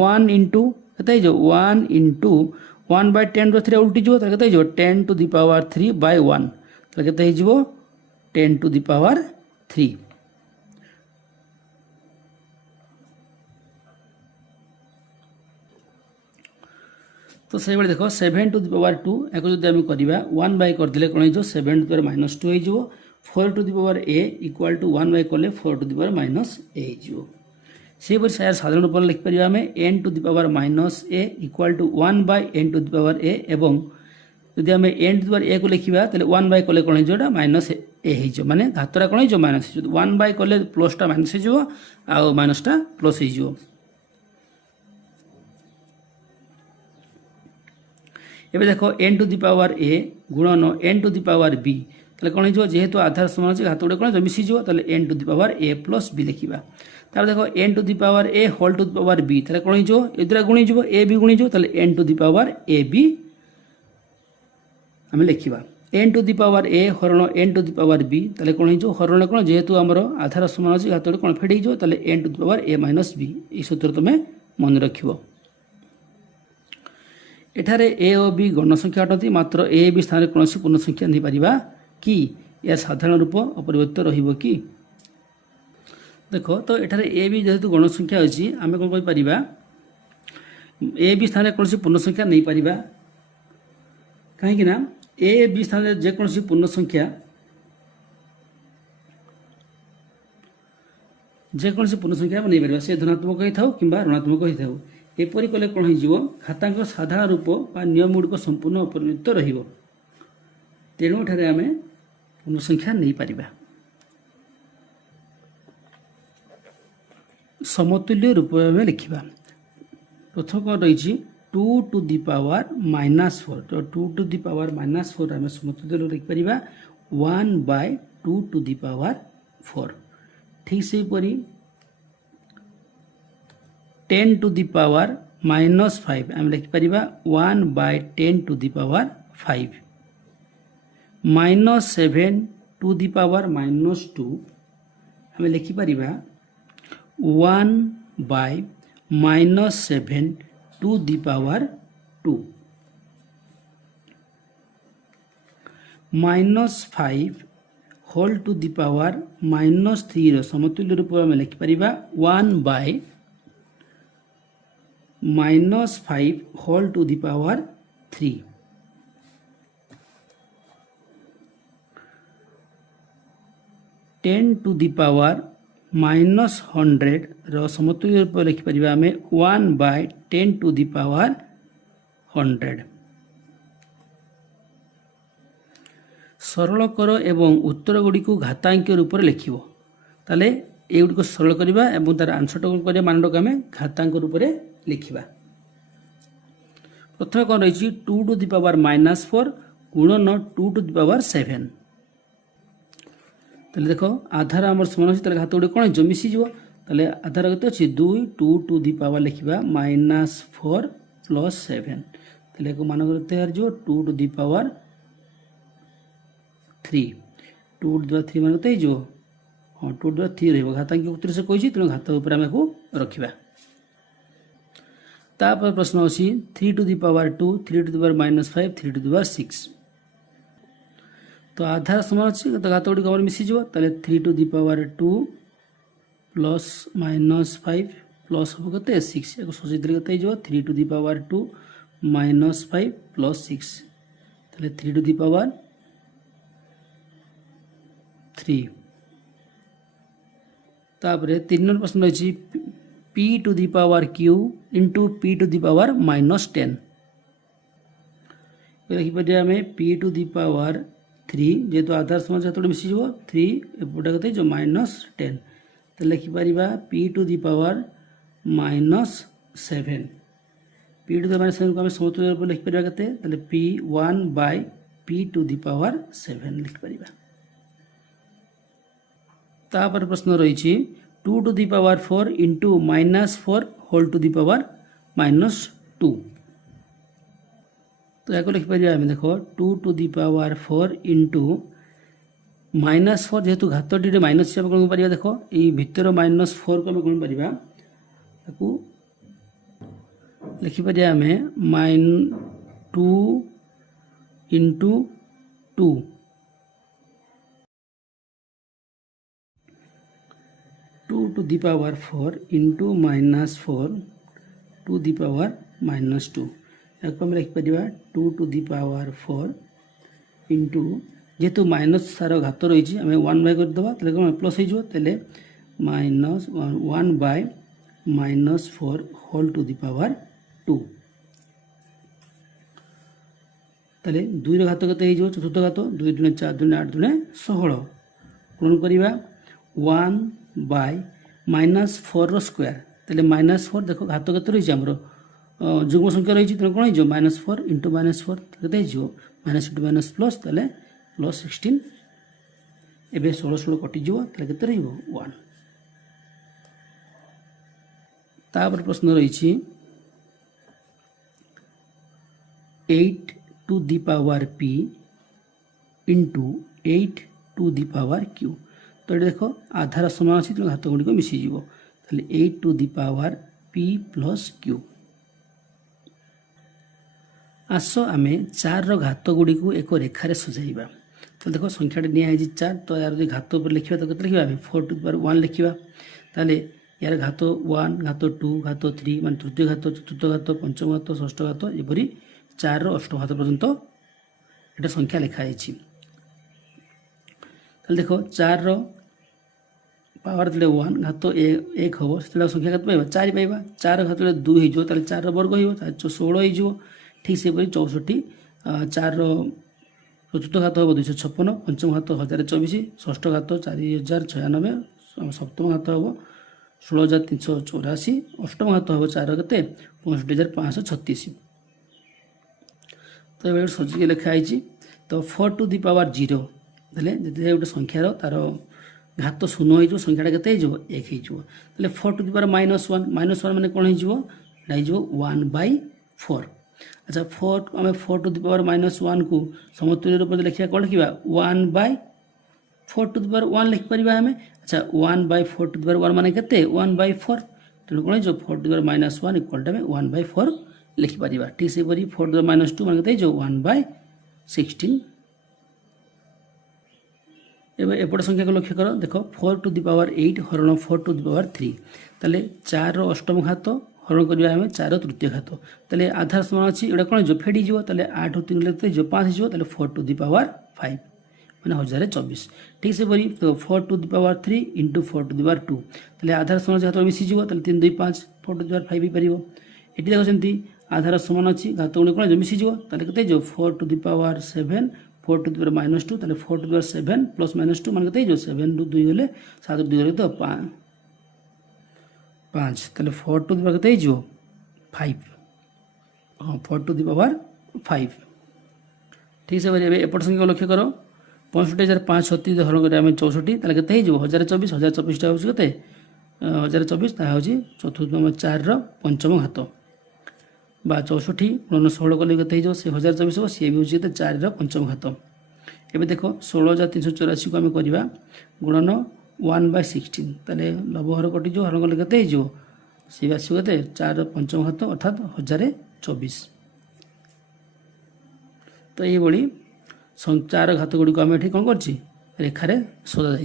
1 इंटू के 1 इंटू 1/10 टू 3 उल्टी जो 10 टू द पावर 3/1 ताले के 10 टू द पावर 3 तो से देख 7 टू द पावर 2 या जब आम करवा 1 करदे कौन हो 7 टू द पावर माइनस 2 हो 4 to the power a equal to 1 कले 4 to the power minus a हो से यार साधारण रूप में लिखिपर आम n to the power minus a equal to 1/n to the power a एवं जदि आम n to the power a को लिखा 1 कले कौन हो माइनस a हो माने घातटा कौन हो माइनस 1 कले प्लसटा माइनस हो आ माइनसटा प्लस हो एबे देखो n to the power a गुणन n to the power b ताले कौन हो जेहेतु आधार समान अच्छे घात गुड़ा कौन मिसी जो n to the power a plus b लिखा तार देखो n to the power a whole to the power b ताले कौन हो ए द्वारा गुणी जो a b गुणी जो n to the power a b आम लिखा n to the power a हरण n to the power b ताले कौन हो हरण कौन जेहेतु आमर आधार समान अच्छे घात गुड़ा कौन फेड़ी जो n to the power a minus b ये सूत्र तुम मन रख एठारे ए और बी गण संख्या अटंती मात्र ए बी स्थान कौन पूर्ण संख्या नहीं पारिबा कि या साधारण रूप अपरिवर्तित रहिबो कि देखो तो एठारे ए बी जेहेतु गण संख्या अच्छी आम कौन कही पारिबा ए बी स्थान कौन पूर्ण संख्या नहीं पारिबा कहीं ना ए बी स्थान जेकोसी पूर्ण संख्या जेकोसी पूर्ण संख्या नहीं पारिबा से धनात्मक ही थाउ किंबा ऋणात्मक ही थाउ एपरि कले कौन हो घातांक साधारण रूप बा नियम गुड़िक संपूर्ण अपरिवर्तित रहिबो। तेणु एठारे आमे पूर्ण संख्या नहीं पारिबा। समतुल्य रूप में लिखिबा। प्रथम कौन रही 2 टू दी पावर -4। तो 2 टू दी पावर -4 आम समतुल्य लिखिपर 1/2 टू दी पावर 4। ठीक से परी 10 टू दी पावर -5 आम लिखिपर 1/10 to the power 5। -7 to the power -2 आम लिखिपर 1/-7 to the power 2। -5 whole to the power -3 समतुल्य रूप में लिखिपर 1/-5 whole to the power 3। 10 to the power -100 समतुल्य रूप लिखिपर 1/10 टू दी पावर 100। सरल कर एवं उत्तर गुड़ी को घातांक रूप में लिखिबो। ताले एगुड़ी को सरल करबा एवं तार आंसर टाक करिया मानक आमे घातांक रूप में लिखिबा। प्रथम कौन रही 2 टू दी पावर -4 गुणन 2 टू दी पावर 7। ताले देखो आधार आमर समान अछि ताले घात गुडी कोन जो मिसी जिवो। ताले आधार केते अछि 2 टू दी पावर लिखिबा -4 + 7। ताले को मान करते हर जो 2 to the power 3 2 to the power 3 मान करते जो हां 2 टू दी पावर 3 रहबो। घातांक उत्तर से कहिछि तनो घात ऊपर आमे को रखिबा। तापर प्रश्न अछि 3 to the power 2 3 to the power -5 3 to the power 6। तो आधार समान अच्छी तो घात गुड़ी कमर मिसी जो। ताले 3 टू दी पावर 2 + -5 प्लस हम कते 6 एक सोची दिले कते जो 3 टू दी पावर 2 -5 + 6 ताले 3 टू दी पावर 3। तापरे 3 नंबर प्रश्न अछि p to the power q * p to the power -10। लिखि पड़िया हमें p टू दी पावर 3 जेहेतु आधार समान जो मिसी जो 3 एपटा कते जो -10 तो लिखि परिबा p to the power -7। p to the power 7 को हम समतुल्य रूप लिखि परिबा कते ताले p 1/p to the power 7 लिखि परिबा। तापर प्रश्न रही 2 to the power 4 * -4 whole to the power -2। तो या लिखि परिबा हम देखो 2 टू दी पावर 4 -4 जेहेतु घात टी माइनस से कौन कर देखो ये भितर -4 को कौन कर लिखिपर आम 2 * 2 2 to the power 4 * -4 to the power -2 या लिखिपर 2 टू दी पावर 4 जेहेतु माइनस सार घात रही आम 1/करदे कौन प्लस हो -1/-4 होल टू दी पावर 2 ताले 2 घात के चतुर्थ घात 2 × 4 × 8 × 16 गुणन करवा 1/-4 स्क्वायर ताले -4 देखो घात के रही आमर जुग्म संख्या रही कौन हो -4 * -4 के माइनस * माइनस प्लस ताले +16 एबे 16 कटिज के 1। तापर प्रश्न रही 8 to the power p * 8 to the power q। तो ये देखो आधार समान अच्छी तो घात गुड़ी मिसीज 8 to the power p + q। आस आम 4 घात गुड़ी को एक रेखार सजाइबा। तो देखो संख्या निया 4 तो यार घात ऊपर लिखा तो कत लिखा 4 टू दी पावर 1 लिखा ताले यार घात 1 घात 2 घात 3 मान तृतीय घात चतुर्थ घात पंचम घात षष्ठ घात एपरी 4 ରୁ 8 घात पर्यंत एटा संख्या लिखाई। देखो 4 रो पावर जो 1 घात 1 हम से संख्या कत पाइबा 4 पाइबा 4 घात 2 हो 4 वर्ग हो 16 हो ठीक से 64 4 चतुर्थ घात हम 256 पंचम घात 1024 षष्ठ घात 4096 सप्तम घात हम 16384 अष्टम घात हम 4 के 65536 तो ये सजिक लिखाई तो 4 टू दी पावर 0 देले गोटे संख्यार तार घात शून्य हो संख्याटा के 1 हो 4 टू दी पावर -1 माने कौन हो 1/4 अच्छा 4 आम 4 टू दी पावर -1 को समतुल्य रूप में लिखा कौन लिखा 1/4 टू दी पावर 1 लिखिपर आम अच्छा 1/4 टू दी पावर 1 माने 1/4 तेणु कौन हो 4 to the power -1 equal to 1/4 लिखिपर ठीक से 4 टू दी पावर -2 माने 1/16 एपट संख्या को लक्ष्य कर देख 4 टू दी पावर 8 हरण 4 टू दी पावर 3 ताले 4 अष्टम घात हरण करिया हमें 4 तृतीय घात ताले आधार समान अछि एडा कोन जो फेडी जिवो ताले 8 3 लेते जो 5 जिवो ताले 4 टू दी पावर 5 माने 1024 ठीक से बरी तो 4 to the power 3 into 4 to the power 2 ताले आधार समान घात मिसी जिवो ताले 3 2 5 4 टू दी पावर 5 भी परिबो एटी देखो सेंती आधार समान अछि घात गुणे कोन जो मिसी जिवो ताले कते जो 4 to the power 7 4 to the power -2 ताले 4 टू दी पावर 7 प्लस -2 माने कते जो 7 टू 2 गले 7 टू 2 गले तो 5 ताले 4 टू दी पावर कते जो 5 हाँ 4 टू दी पावर 5 ठीक से बरे एपट संख्या को लक्ष्य करो 65,536 हरण कर 64 ताले कते हो 1024 1024 टा हो कते 1024 ता हो चतुर्थ 4 रो पंचम घात बा 64 गुणन 16 कले कते हो से 1024 हो सी भी हो 4 रो पंचम घात एबे देखो 16,384 को आम करबा गुणन 1/16 ताले लबहर कटि जो हरण कले कते हो सी आसो कते 4 रो पंचम घात अर्थात 1024 तो ये बड़ी 4 घात गुड़ी को आम ये कौन कर रेखार सोधा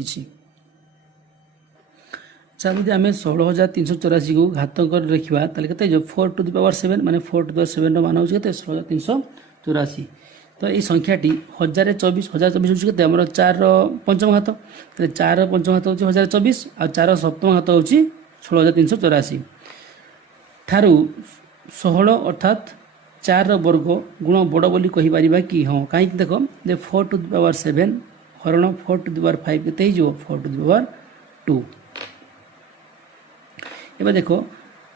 जा जब आम 16,384 को घात कर लिखा के 4 टू दी पावर 7 माने 4 टू दी पावर 7 मान हो 16,384 तो ये संख्याटी 1024 1024 हूँ के 4 पंचम घात 4 पंचम घात हूँ 1024 आ 4 सप्तम घात हूँ 16,384 ठारू 16 अर्थात 4 वर्ग गुण बड़ बोली कहीपर कि हाँ कहीं देख 4 टू दी पावर 7 हरण 4 टू दी पावर 5 के 4 टू दी पावर 2 एबे देखो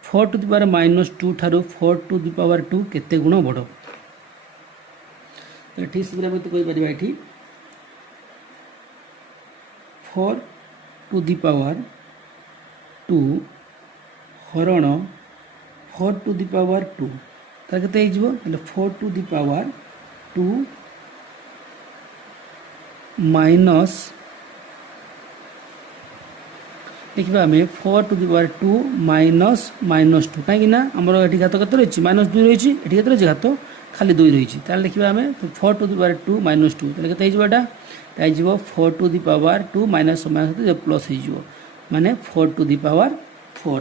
4 टू दी पावर -2 ठारू 4 टू दी पावर 2 केते गुण बड़ ठीक से तो कहीपर ये 4 टू दी पावर 2 हरण 4 टू दी पावर 2 तार केते हो 4 टू दी पावर 2 माइनस देखा आम 4 टू दी पावर 2 माइनस -2 कहीं आमर ये घात कत रही -2 रही है रही घात खाली 2 रही है लिखा आम 4 टू दी पावर 2 -2 के 4 to the power 2 minus plus हो माने 4 to the power 4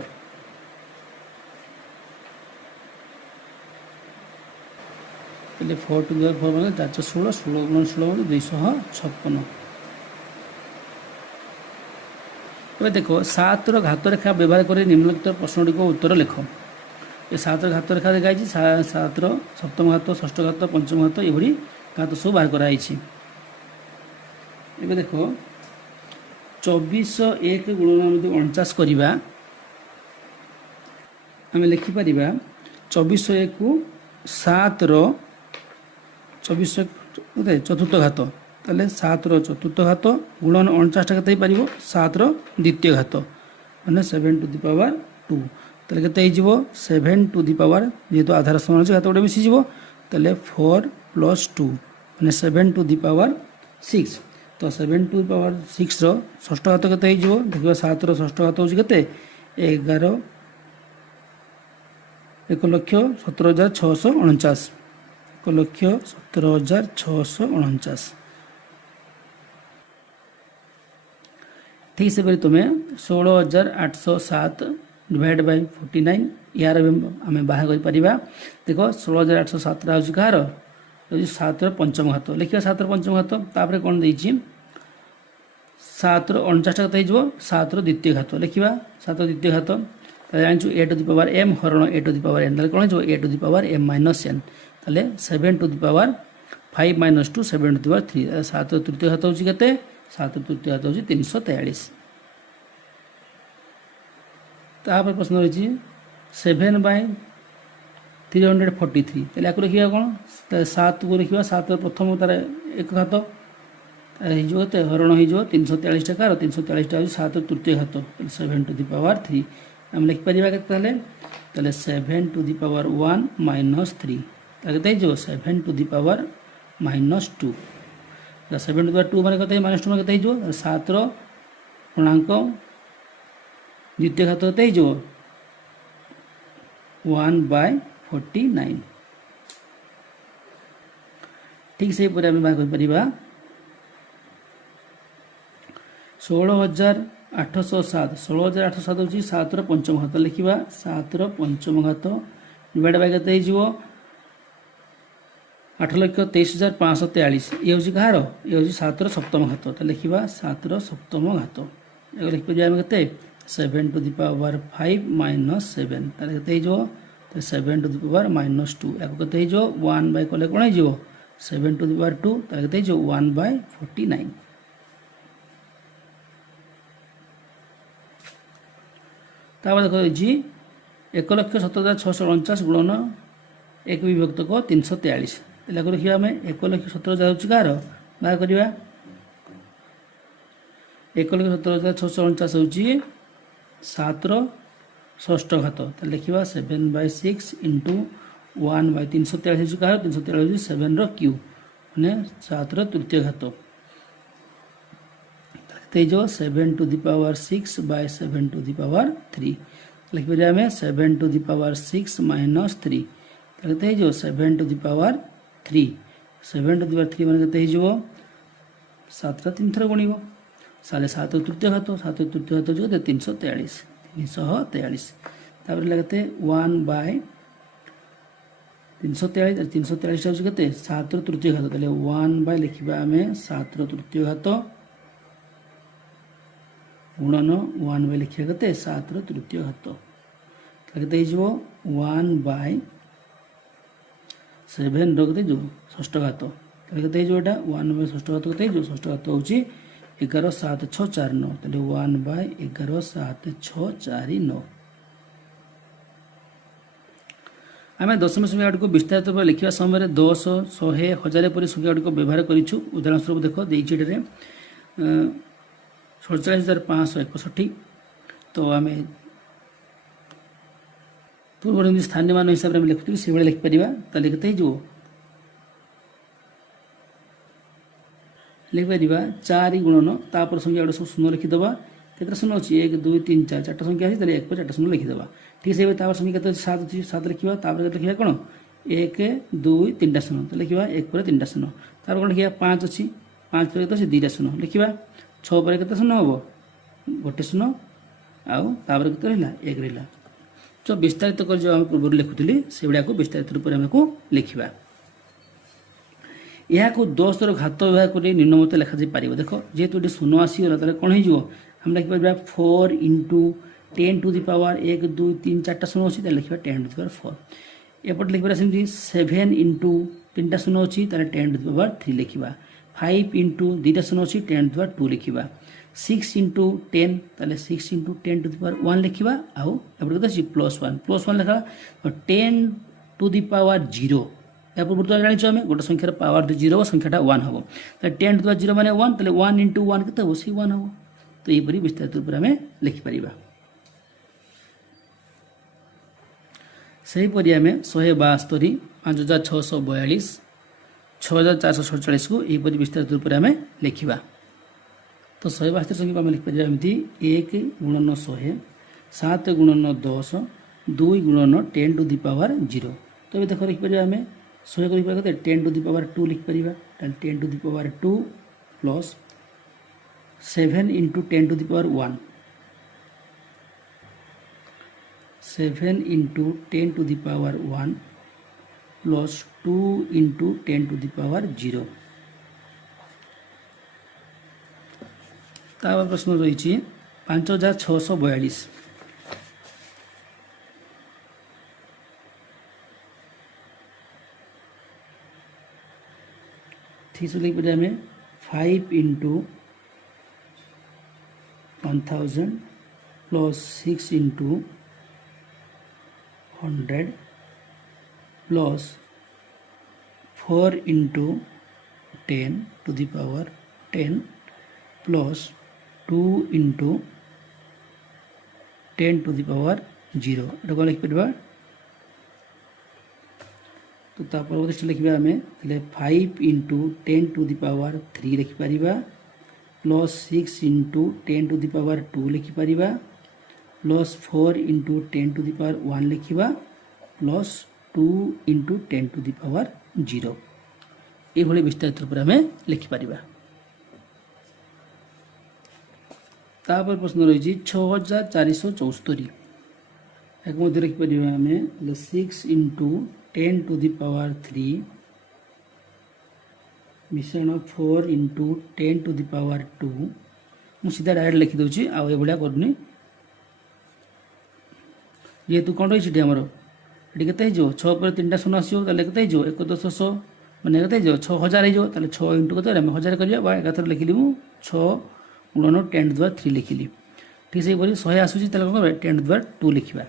4 to the power 4 मैंने 416 16 16 256 ए देखो 7 घात रेखा व्यवहार कर निम्नलिखित प्रश्नटी को उत्तर लिख ये 7 घात रेखा देखा 7 सप्तम घात षष्ठ घात पंचम घात ये घात सब बाहर कराई ए देखो 24 1 गुणन 49 करवा आम लिखिपर 24 1 को 7 24 चतुर्थ घात ताले 7 चतुर्थ घात गुणन 49 के 7 द्वितीय घात मैंने 7 टू दी पावर 2 ताले के 7 टू दी पावर जेहेतु आधार समान घात गोटे मिसी जीवो ताले 4 प्लस 2 मैंने 7 टू दी पावर 6 तो 7 टू दी पावर 6 षष्ठ घात के देखिए 7 षष्ठ घात हूँ के 11 1,17,649 1,17,649 ठीक से फिर तुम्हें 16,807 डिवाइड बाय 49 यार आम बाहर कर देख 16,807 हूँ कहार 7 पंचम घात लिखा 7 पंचम घात तापर कौन देती 7 49 कत हो 7 द्वितीय घात लिखा 7 द्वितीय घात जानू a to the power m हरण a to the power n कौन हो a to the power m minus n ताले 7 to the power 5 minus 2 7 to the power 3 7 तृतीय घात होची केते 7 तृतीय घात होची 343 तापर प्रश्न रही 7 बाय 343 ताले आकु लिखिया कोन 7 को लिखिया 7 प्रथम तार एक घात हो हरण हो 343 टका 343 टा 7 तृतीय घात 7 टू दि पावर 3 आम लिखिपर के 7 टू दि पावर 1 माइनस 3 कत हो 7 to the power minus 2 7 to the power 2 मान कत माइनस 2 मान कत हो 7 पूर्णांक द्वितीय घात कत हो 1 बाय 49 ठीक से आम बाहर कर 16,807 16,807 हूँ 7 पंचम घात लिखा 7 पंचम घात डिवाइड बाय के 8,23,543 ये हूँ कहार ये हूँ 7 सप्तम घात तो लिखा 7 सप्तम घात लिखिपर आम के 7 टू दि पावर 5 माइनस 7 के 7 टू दि पावर माइनस 2 या के 1 बाय कले कौन हो 7 टू दि पावर 2 के 1 बाय 49 देखो जी 1,17,649 गुणन 1 विभक्त को 343 लिखिए आम 1,17,000 हूँ कार बाहर करवा 1,17,649 हूँ 7 षष्ठ घात लिखा 7 बाय 6 इंटू 1 बाय 343 हूँ कार 343 हूँ 7 र्यू मैंने 7 तृतीय घात 7 to the power 6 by 7 to the power 3 लिखिपर आम 7 टू दि पावर 6 माइनस 3 कहते हो 7 to the power 3 7 to the power 3 मान कहते हो 7 3 थर गुण साले 7 तृतीय घात 7 तृतीय घात जो 343 343 लगते 1 बाय 343 343 के 7 तृतीय घात 1 बाय लिखा आम 7 तृतीय घात गुणन 1 बाय लिखा के 7 तृतीय घात कहते 1 बाय 7 रखते जो षष्ठ घात कहते जो 1 बाय षष्ठ घात कहते जो षष्ठ घात हूँ 11 7 6 4 9 तेल 1 बाय 11 7 6 4 9 आम दशम संख्या गुड़ी को विस्तारित भाव लिखा समय 10 100 1000 परी संख्या गुड़ी को व्यवहार करूँ उदाहरण स्वरूप देख देखे 47,561 तो आम पूर्व स्थानीय मान हिसाब से लिखुती से भाई लिखिपर लिखते जो लिखिपर 4 गुणन तापर संख्या गुड़ा सब शून्य लिखिदे केत शून्य अच्छी 1 2 3 4 4 संख्या अच्छी 1 पर 4 शून्य लिखिदे ठीक से संख्या के 7 अच्छी 7 लिखा लिखा कौन 1 2 3 शून्य तो लिखा 1 पर 3 शून्य तार कौन लिखा 5 अच्छी 5 पर के 2 शून्य लिखा 6 पर के शून्य हम गोटे शून्य आउ के रहा 1 रहा तो विस्तारित कर जो आम पूर्व लिखुली से गुड़ा विस्तारित रूप में आमको लिखा यह 10 घात व्यवहार कर निम्नमत लिखा पार देख जेहेतु ये शून्य आसीगला कौन हो हम लिखिपर 4 इंटू 10 टू दि पावर 1 2 3 4 शून्य अच्छी लिखा 10 टू दि पावर 4 एपटे लिखिपर सेमती 7 इंटू 3 शून्य अच्छी 10 टू दि पावर 3 लिखा 5 इंटू 2 शून्य अच्छी 10 टू दि पावर 2 लिखा 6 इंटू 10 ताले 6 इंटू 10 टू दि पावर 1 लिखा आउ अच्छी +1 लिखा 10 टू दि पावर 0 या पूर्व तो जानी आम गोटे संख्यार पावर 0 संख्याटा 1 हम तो 10 टू दि पावर 0 माने 1 ताले 1 इंटू 1 के 1 हम तो यहपरी विस्तारित रूप में आम लिखिपर सेहीपरि आम 172 5642 6447 को यहपरी विस्तारित रूप में आम लिखा तो 172 संख्या को आम लिखिपर एमती 1 गुणन 100 7 गुणन 10 2 गुणन 10 टू दि पावर 0 तो ये देख लिखिपर आम 100 को लिखिपर 10 टू दि पावर 2 लिखिपर 10 to the power 2 plus 7 into 10 to the power 1 7 into 10 to the power 1 plus 2 into 10 to the power 0 तापर प्रश्न रही 5642 ठीक से लिख आम 5 into 1000 plus 6 into 100 plus 4 into 10 to the power 10 plus 2 into 10 to the power 0 एटा कौन लिखिपर तो परवर्त लिखा आम 5 इंटू 10 टू द पावर 3 लिखिपर plus 6 into 10 to the power 2 लिखिपर plus 4 into 10 to the power 1 लिखा plus 2 into 10 to the power 0 ये विस्तारित रूप में आम लिखिपर। तापर प्रश्न रही 6474 एक लिखिपर आम 6 इंटू 10 टू द पावर 3 मिश्रण 4 इंटू 10 टू द पावर 2 मुझे सीधा डायरेक्ट लिखिदे आउ भाया करनी जेहेतु कौन रही आमर ये के 6 पर 3टा शून्य आसो के 1 10 100 मैंने के 6000 हो 6 इंटू के 1000 करवा एक लिखिली मुझे 6 गुणन 10 द्वारा 3 लिखिली ठीक से 100 आसूसी 10 द्वारा 2 लिखा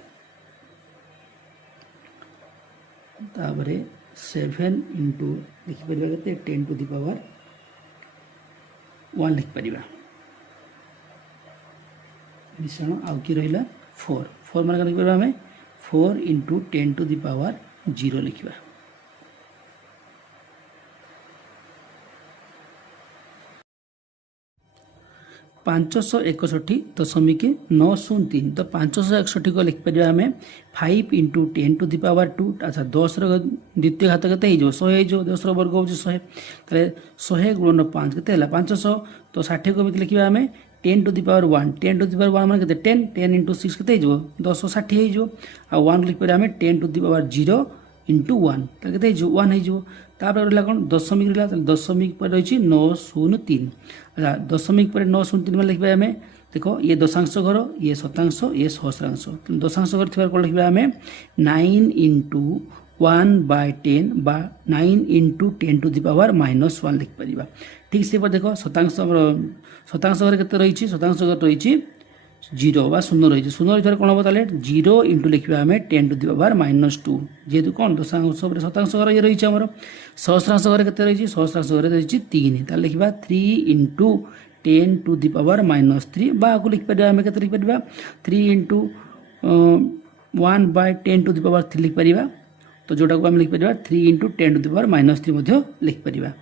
तापर 7 इंटू लिखिपर 10 टू द पावर 1 लिखिपर मिश्रण आउ कि रहा 4 मान लिखिपर आम 4 इंटू 10 टू द पावर 0 लिखा। पांचश 61.903 तो 561 को लिखिपर आम 5 इंटू 10 टू द पावर 2 अच्छा 10 द्वितीय घात के 100 हो 10 वर्ग हो 100 100 गुणन 5 के 500 तो 60 को लिखा आम 10 to the power 1 10 to the power 1 मान 10 10 इंटू 6 के 10 60 हो 1 लिखिपर आम 10 टू द पावर 0 इंटू 1 के 1 हो तापर रहा कौन दशमिक रहा दशमिक पर रही 903 अच्छा दशमिक पर 903 में लिखा आम देखो ये दशांश घर ये शतांश ये सहस्रांश दशांश घर थी कौन लिखा आम 9 इंटू 1/10 बा 9 इंटू 10 टू द पावर -1 लिखिपर ठीक से देखो शतांश शतांश घर के रही शतांश घर रही 0 बा शून्य रही शून्य रही कौन हम 0 इंटू लिखा आम 10 टू द पावर -2 जेहेतु कौन दशांश शतांश घर ये रही आमर सहस्रांश घर के रही सहस्रांश घर रही 3 लिखा 3 इंटू 10 टू द पावर -3 बा लिखिपर आम के लिखिपर 3 इंटू 1/10 टू द पावर 3 लिखिपर तो जोटा को आम लिखिपर 3 इंटू 10 टू द पावर -3 लिखिपर।